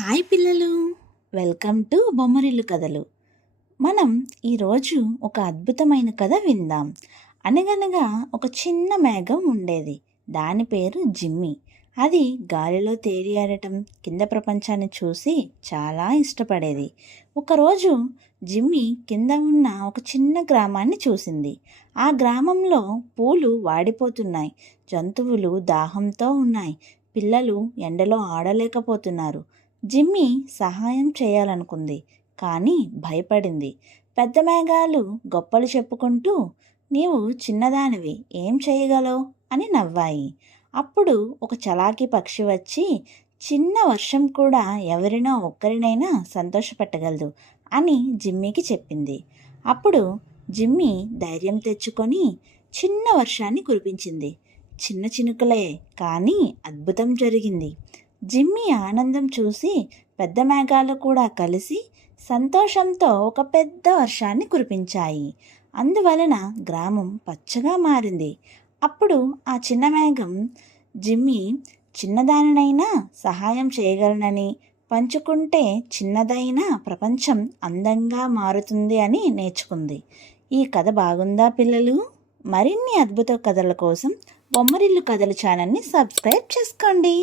Hi పిల్లలు, welcome to Bommarillu కథలు. మనం ఈరోజు ఒక అద్భుతమైన కథ విందాం. అనగనగా ఒక చిన్న మేఘం ఉండేది. దాని పేరు జిమ్మి. అది గాలిలో తేలియాడటం, కింద ప్రపంచాన్ని చూసి చాలా ఇష్టపడేది. ఒకరోజు జిమ్మి కింద ఉన్న ఒక చిన్న గ్రామాన్ని చూసింది. ఆ గ్రామంలో పూలు వాడిపోతున్నాయి, జంతువులు దాహంతో ఉన్నాయి, పిల్లలు ఎండలో ఆడలేకపోతున్నారు. జిమ్మి సహాయం చేయాలనుకుంది, కానీ భయపడింది. పెద్ద మేఘాలు గొప్పలు చెప్పుకుంటూ, నీవు చిన్నదానివి, ఏం చేయగలవు అని నవ్వాయి. అప్పుడు ఒక చలాకీ పక్షి వచ్చి, చిన్న వర్షం కూడా ఎవరినో ఒక్కరినైనా సంతోషపెట్టగలదు అని జిమ్మికి చెప్పింది. అప్పుడు జిమ్మి ధైర్యం తెచ్చుకొని చిన్న వర్షాన్ని కురిపించింది. చిన్న చినుకులే, కానీ అద్భుతం జరిగింది. జిమ్మి ఆనందం చూసి పెద్ద మేఘాలు కూడా కలిసి సంతోషంతో ఒక పెద్ద వర్షాన్ని కురిపించాయి. అందువలన గ్రామం పచ్చగా మారింది. అప్పుడు ఆ చిన్న మేఘం జిమ్మి చిన్నదానినైనా సహాయం చేయగలనని, పంచుకుంటే చిన్నదైన ప్రపంచం అందంగా మారుతుంది అని నేర్చుకుంది. ఈ కథ బాగుందా పిల్లలు? మరిన్ని అద్భుత కథల కోసం బొమ్మరిల్లు కథల ఛానల్ని సబ్స్క్రైబ్ చేసుకోండి.